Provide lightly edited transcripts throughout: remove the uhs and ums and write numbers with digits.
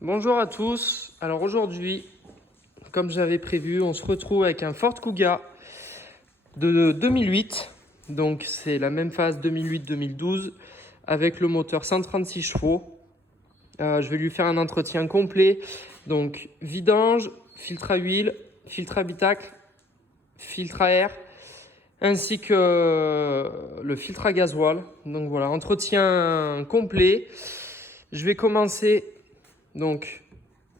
Bonjour à tous. Alors aujourd'hui, comme j'avais prévu, on se retrouve avec un Ford Kuga de 2008. Donc c'est la même phase 2008-2012 avec le moteur 136 chevaux. Je vais lui faire un entretien complet. Donc vidange, filtre à huile, filtre à habitacle, filtre à air, ainsi que le filtre à gasoil. Donc voilà, entretien complet. Je vais commencer donc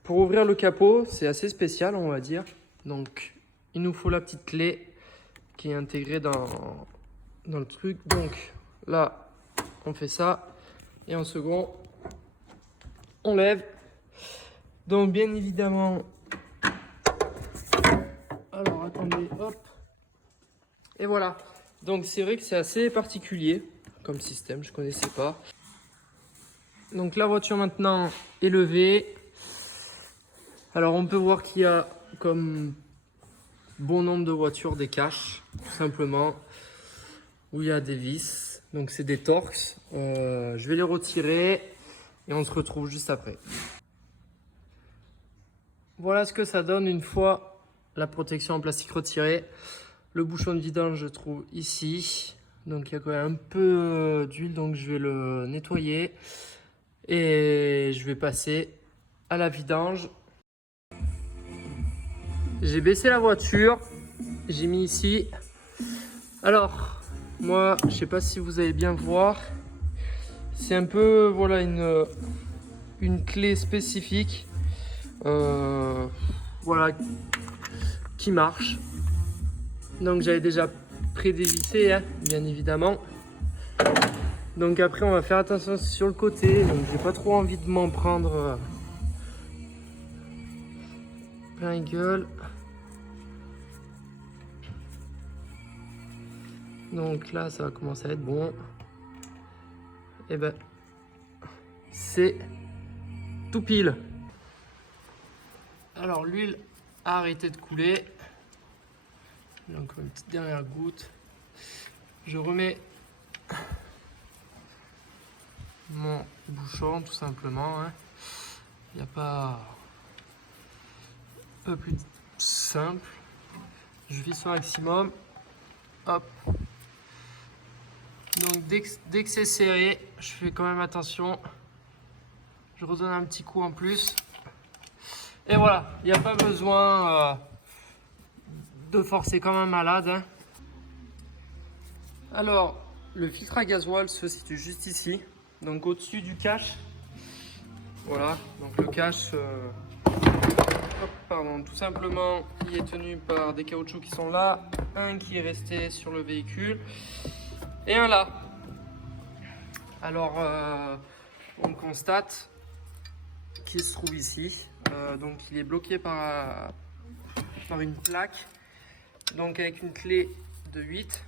pour ouvrir le capot, c'est assez spécial, on va dire. Donc il nous faut la petite clé qui est intégrée dans le truc. Donc là, on fait ça. Et en second, on lève. Donc bien évidemment, alors attendez, hop. Et voilà. Donc c'est vrai que c'est assez particulier comme système, je connaissais pas. Donc la voiture maintenant est levée. Alors on peut voir qu'il y a comme bon nombre de voitures des caches, tout simplement, où il y a des vis. Donc c'est des Torx. Je vais les retirer et on se retrouve juste après. Voilà ce que ça donne une fois la protection en plastique retirée. Le bouchon de vidange, je trouve ici. Donc il y a quand même un peu d'huile, donc je vais le nettoyer. Et je vais passer à la vidange. J'ai baissé la voiture. J'ai mis ici. Alors, moi, je sais pas si vous allez bien voir. C'est un peu, voilà, une clé spécifique. Voilà, qui marche. Donc j'avais déjà prédévissé, hein, bien évidemment. Donc après on va faire attention sur le côté. Donc j'ai pas trop envie de m'en prendre plein gueule. Donc là ça va commencer à être bon. Et ben c'est tout pile. Alors l'huile a arrêté de couler. Donc une petite dernière goutte. Je remets mon bouchon tout simplement. Hein. Il n'y a pas plus simple. Je visse au maximum. Hop. Donc dès que c'est serré, je fais quand même attention. Je redonne un petit coup en plus. Et voilà, il n'y a pas besoin de forcer comme un malade. Hein. Alors, le filtre à gasoil se situe juste ici. Donc au-dessus du cache. Voilà, donc le cache, tout simplement, il est tenu par des caoutchoucs qui sont là. Un qui est resté sur le véhicule. Et un là. Alors, on constate qu'il se trouve ici. Donc il est bloqué par une plaque. Donc avec une clé de 8.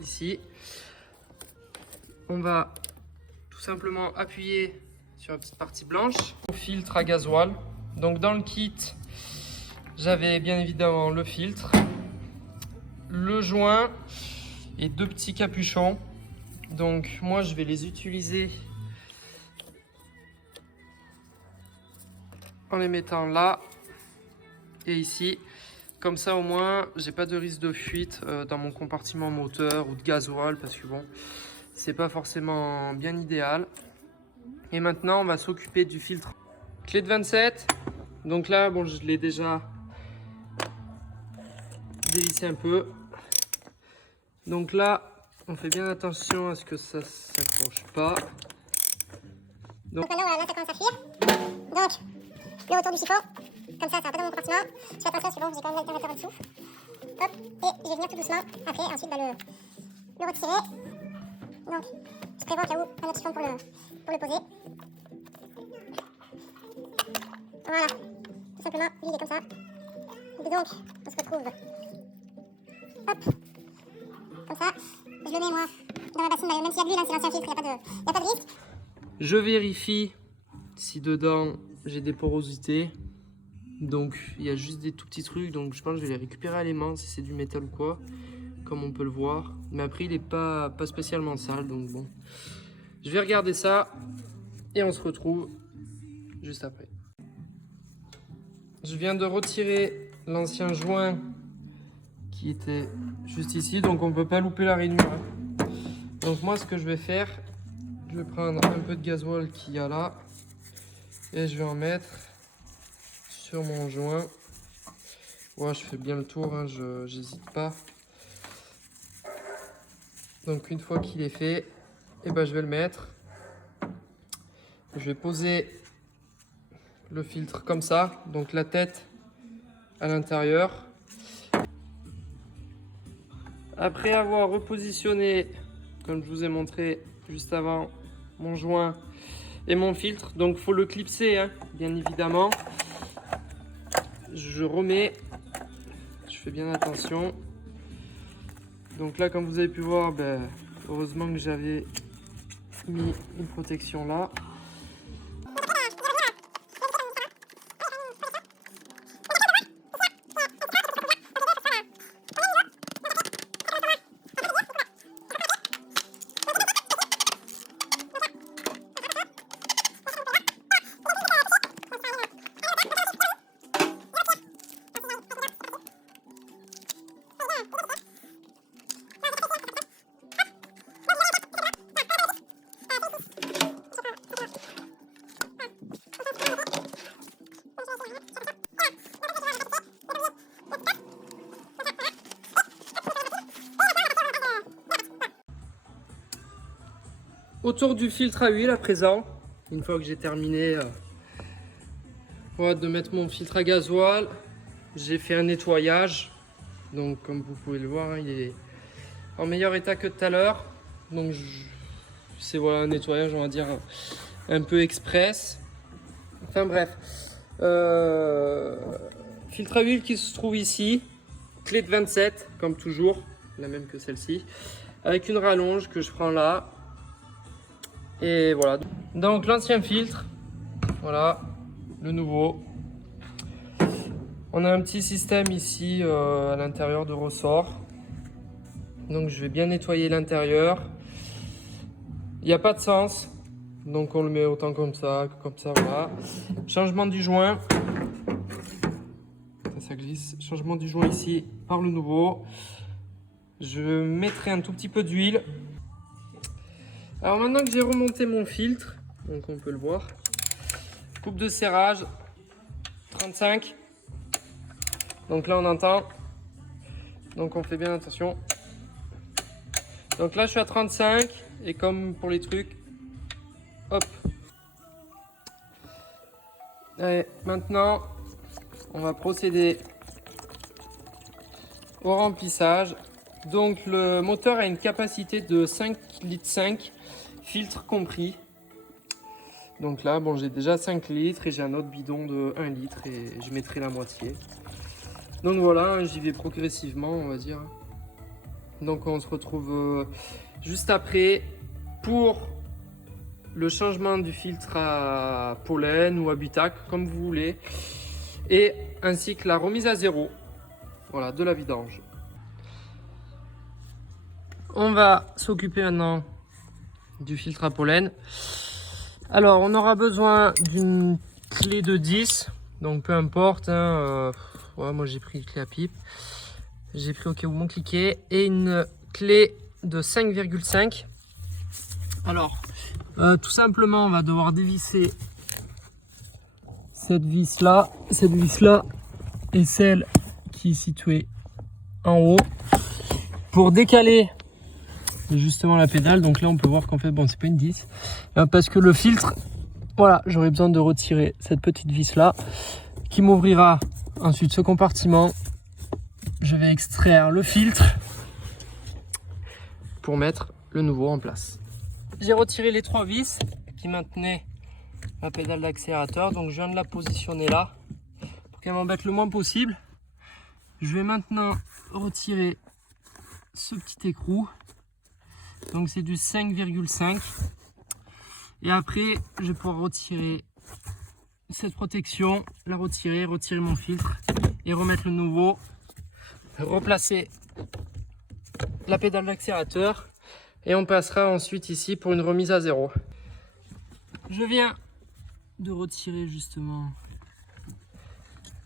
Ici, on va tout simplement appuyer sur la petite partie blanche. Filtre à gasoil. Donc dans le kit, j'avais bien évidemment le filtre, le joint et deux petits capuchons. Donc moi je vais les utiliser en les mettant là et ici. Comme ça au moins j'ai pas de risque de fuite dans mon compartiment moteur ou de gasoil parce que bon c'est pas forcément bien idéal. Et maintenant on va s'occuper du filtre. Clé de 27. Donc là bon je l'ai déjà dévissé un peu. Donc là on fait bien attention à ce que ça s'accroche pas. Donc maintenant là ça commence à fuir. Donc le retour du siphon. Comme ça va pas dans mon compartiment. Je fais attention, suivant, j'ai quand même l'alternateur en dessous. Hop, et je vais venir tout doucement. Après, ensuite, le retirer. Donc, je prévois au cas où un autre chiffon pour le poser. Voilà, tout simplement, lui il est comme ça. Et donc, on se retrouve. Hop, comme ça. Je le mets moi dans ma bassine, même s'il y a de l'huile, hein, c'est l'ancien filtre, il n'y a pas de risque. Je vérifie si dedans j'ai des porosités. Donc il y a juste des tout petits trucs, donc je pense que je vais les récupérer à les mains si c'est du métal ou quoi, comme on peut le voir. Mais après il n'est pas spécialement sale, donc bon. Je vais regarder ça et on se retrouve juste après. Je viens de retirer l'ancien joint qui était juste ici, donc on ne peut pas louper la rainure. Donc moi ce que je vais faire, je vais prendre un peu de gasoil qu'il y a là et je vais en mettre sur mon joint. Ouais, je fais bien le tour, hein, j'hésite pas. Donc une fois qu'il est fait, et ben, je vais le mettre. Je vais poser le filtre comme ça, donc la tête à l'intérieur. Après avoir repositionné, comme je vous ai montré juste avant, mon joint et mon filtre, donc il faut le clipser, hein, bien évidemment. Je remets, je fais bien attention. Donc là, comme vous avez pu voir, ben, heureusement que j'avais mis une protection là. Autour du filtre à huile à présent, une fois que j'ai terminé de mettre mon filtre à gasoil, j'ai fait un nettoyage. Donc comme vous pouvez le voir, hein, il est en meilleur état que tout à l'heure. Donc c'est voilà, un nettoyage, on va dire, un peu express. Enfin bref, filtre à huile qui se trouve ici, clé de 27 comme toujours, la même que celle-ci, avec une rallonge que je prends là. Et voilà, donc l'ancien filtre, voilà, le nouveau. On a un petit système ici à l'intérieur de ressort. Donc je vais bien nettoyer l'intérieur. Il n'y a pas de sens, donc on le met autant comme ça, voilà. Changement du joint. Ça glisse. Changement du joint ici par le nouveau. Je mettrai un tout petit peu d'huile. Alors maintenant que j'ai remonté mon filtre, donc on peut le voir, coupe de serrage 35. Donc là on entend, donc on fait bien attention. Donc là je suis à 35 et comme pour les trucs, hop. Allez, maintenant on va procéder au remplissage. Donc le moteur a une capacité de 5,5 litres, filtre compris. Donc là, bon, j'ai déjà 5 litres et j'ai un autre bidon de 1 litre et je mettrai la moitié. Donc voilà, j'y vais progressivement, on va dire. Donc on se retrouve juste après pour le changement du filtre à pollen ou à butac, comme vous voulez. Et ainsi que la remise à zéro, voilà, de la vidange. On va s'occuper maintenant du filtre à pollen. Alors on aura besoin d'une clé de 10, donc peu importe, hein, ouais, moi j'ai pris une clé à pipe, j'ai pris au cas où mon cliquet, et une clé de 5,5. Alors tout simplement on va devoir dévisser cette vis là et celle qui est située en haut pour décaler justement la pédale. Donc là on peut voir qu'en fait bon, c'est pas une 10 parce que le filtre, voilà, j'aurais besoin de retirer cette petite vis là qui m'ouvrira ensuite ce compartiment. Je vais extraire le filtre pour mettre le nouveau en place. J'ai retiré les 3 vis qui maintenaient la pédale d'accélérateur, donc je viens de la positionner là pour qu'elle m'embête le moins possible. Je vais maintenant retirer ce petit écrou, donc c'est du 5,5, et après je vais pouvoir retirer cette protection, la retirer mon filtre et remettre le nouveau, replacer la pédale d'accélérateur et on passera ensuite ici pour une remise à zéro. Je viens de retirer justement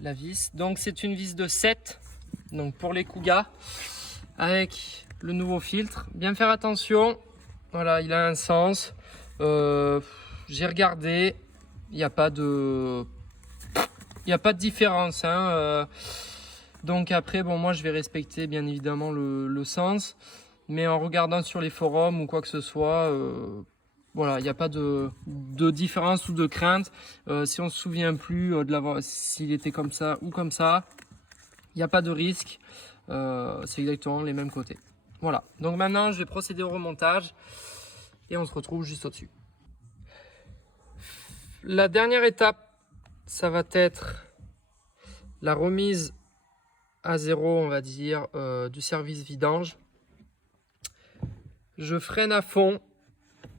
la vis, donc c'est une vis de 7, donc pour les Kuga avec le nouveau filtre. Bien faire attention, voilà, il a un sens, j'ai regardé, il n'y a pas de différence, hein. Donc après, bon, moi je vais respecter bien évidemment le sens, mais en regardant sur les forums ou quoi que ce soit, voilà, il n'y a pas de différence ou de crainte. Si on se souvient plus de l'avoir, s'il était comme ça ou comme ça, il n'y a pas de risque. C'est exactement les mêmes côtés. Voilà, donc maintenant je vais procéder au remontage et on se retrouve juste au-dessus. La dernière étape, ça va être la remise à zéro, on va dire, du service vidange. Je freine à fond,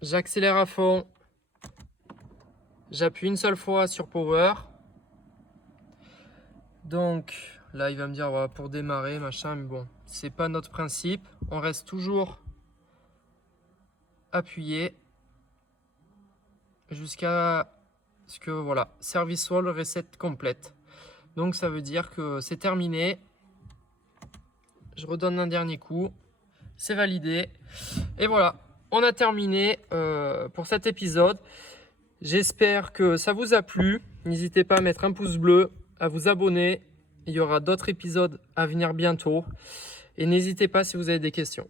j'accélère à fond, j'appuie une seule fois sur Power. Donc là, il va me dire voilà, pour démarrer, machin, mais bon, c'est pas notre principe. On reste toujours appuyé jusqu'à ce que voilà, service wall reset complète. Donc ça veut dire que c'est terminé. Je redonne un dernier coup, c'est validé. Et voilà, on a terminé pour cet épisode. J'espère que ça vous a plu. N'hésitez pas à mettre un pouce bleu, à vous abonner. Il y aura d'autres épisodes à venir bientôt. Et n'hésitez pas si vous avez des questions.